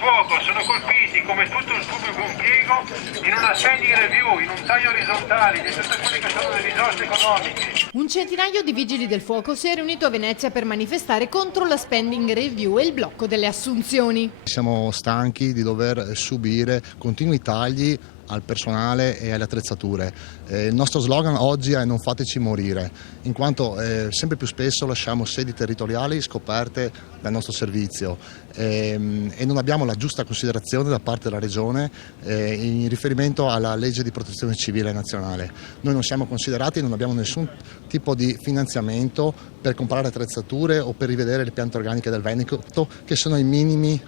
fuoco sono colpiti, come tutto il pubblico impiego, in una spending review, in un taglio orizzontale di tutte quelle che sono le risorse economiche. Un centinaio di vigili del fuoco si è riunito a Venezia per manifestare contro la spending review e il blocco delle assunzioni. Siamo stanchi di dover subire continui tagli al personale e alle attrezzature. Il nostro slogan oggi è non fateci morire, in quanto sempre più spesso lasciamo sedi territoriali scoperte dal nostro servizio e non abbiamo la giusta considerazione da parte della Regione in riferimento alla legge di protezione civile nazionale. Noi non siamo considerati, non abbiamo nessun tipo di finanziamento per comprare attrezzature o per rivedere le piante organiche del Veneto, che sono i minimi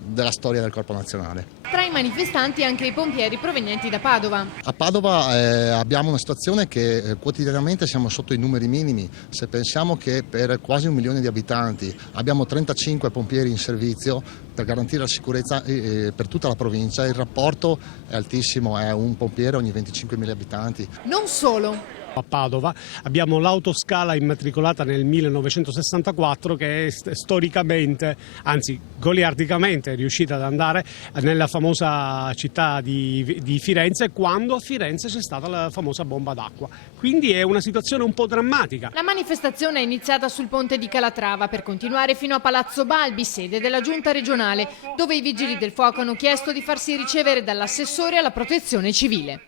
della storia del Corpo Nazionale. Tra i manifestanti anche i pompieri provenienti da Padova. A Padova abbiamo una situazione che quotidianamente siamo sotto i numeri minimi. Se pensiamo che per quasi 1 milione di abitanti abbiamo 35 pompieri in servizio per garantire la sicurezza per tutta la provincia, il rapporto è altissimo, è un pompiere ogni 25.000 abitanti. Non solo. A Padova abbiamo l'autoscala immatricolata nel 1964 che è storicamente, anzi goliardicamente, riuscita ad andare nella famosa città di Firenze, quando a Firenze c'è stata la famosa bomba d'acqua. Quindi è una situazione un po' drammatica. La manifestazione è iniziata sul ponte di Calatrava per continuare fino a Palazzo Balbi, sede della Giunta regionale, dove i vigili del fuoco hanno chiesto di farsi ricevere dall'assessore alla protezione civile.